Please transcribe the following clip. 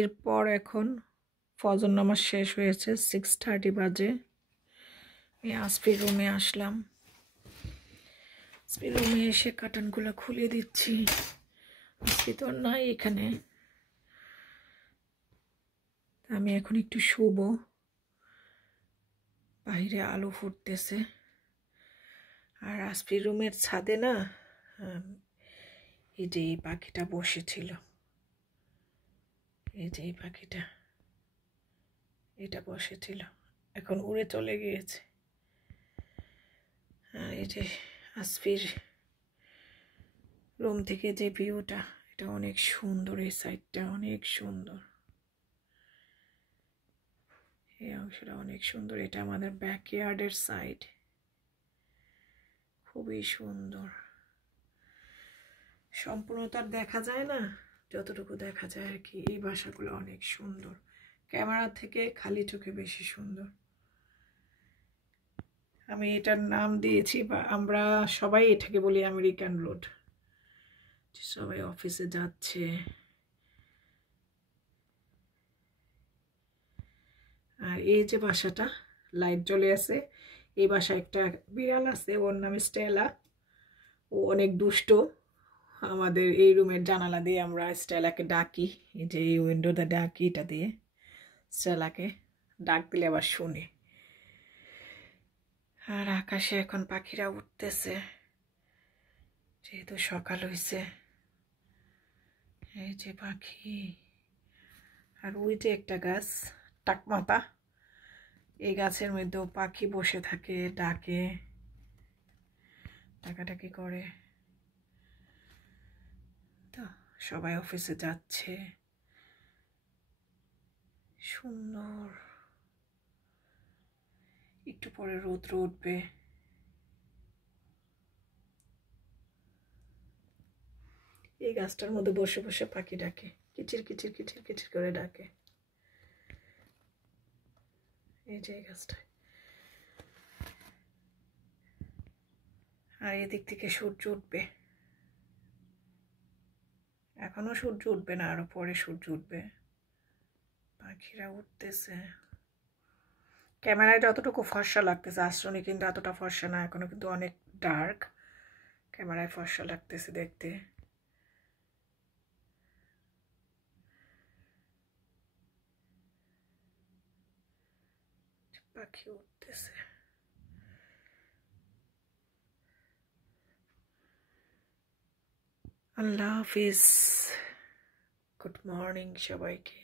এরপর এখন ফজর নামাজ শেষ হয়েছে, 6:30 বাজে। আমি আসফির রুমে আসলাম। আসফির রুমে এসে কার্টেনগুলো খুলে দিচ্ছি। আসফি তো নাই এখানে, আমি এখন একটু শুবো। বাইরে আলো ফুটতেছে। আর আসফির রুমের ছাদে না এই যে এই পাখিটা বসেছিল, এই যে এই পাখিটা, এটা বসেছিল, এখন উড়ে চলে গিয়েছে। আর এই যে আসফির রুম থেকে যে ভিউটা, এটা অনেক সুন্দর। এই সাইডটা অনেক সুন্দর, এই অংশটা অনেক সুন্দর। এটা আমাদের ব্যাকইয়ার্ডের সাইড, খুবই সুন্দর। সম্পূর্ণ তার দেখা যায় না, যতটুকু দেখা যায় আর কি। এই বাসাগুলো অনেক সুন্দর, ক্যামেরা থেকে খালি চোখে বেশি সুন্দর। আমি এটার নাম দিয়েছি, বা আমরা সবাই এটাকে বলি আমেরিকান রোড। সবাই অফিসে যাচ্ছে। আর এই যে বাসাটা লাইট জ্বলে আছে, এই বাসায় একটা বিড়াল আছে, ওর নাম স্টেলা। ও অনেক দুষ্ট। আমাদের এই রুমের জানালা দিয়ে আমরা স্টেলাকে ডাকি, এই যে এই উইন্ডোটা ডাকি, এটা দিয়ে স্টেলাকে ডাক দিলে আবার শুনে। আর আকাশে এখন পাখিরা উঠতেছে, যেহেতু সকাল হয়েছে। এই যে পাখি। আর ওই যে একটা গাছ, টাকমাতা, এই গাছের মধ্যেও পাখি বসে থাকে, ডাকে, ডাকাডাকি করে। তো সবাই অফিসে যাচ্ছে। সুন্দর। একটু পরে রৌদ্র উঠবে। এই গাছটার মধ্যে বসে বসে পাখি ডাকে, কিচির কিচির কিচির কিচির করে ডাকে। এই যে এই গাছটায়। আর এদিক থেকে সূর্য উঠবে। এখনো সূর্য উঠবে না, আরো পরে সূর্য উঠবে। পাখিরা উঠতেছে। ক্যামেরায় যতটুকু ফর্সা লাগতেছে, আশ্রমে কিন্তু এতটা ফর্সা না, এখনো কিন্তু অনেক ডার্ক। ক্যামেরায় ফর্সা লাগতেছে দেখতে। পাখি উঠতেছে। আল্লাহ হাফিজ। গুড মর্নিং সবাইকে।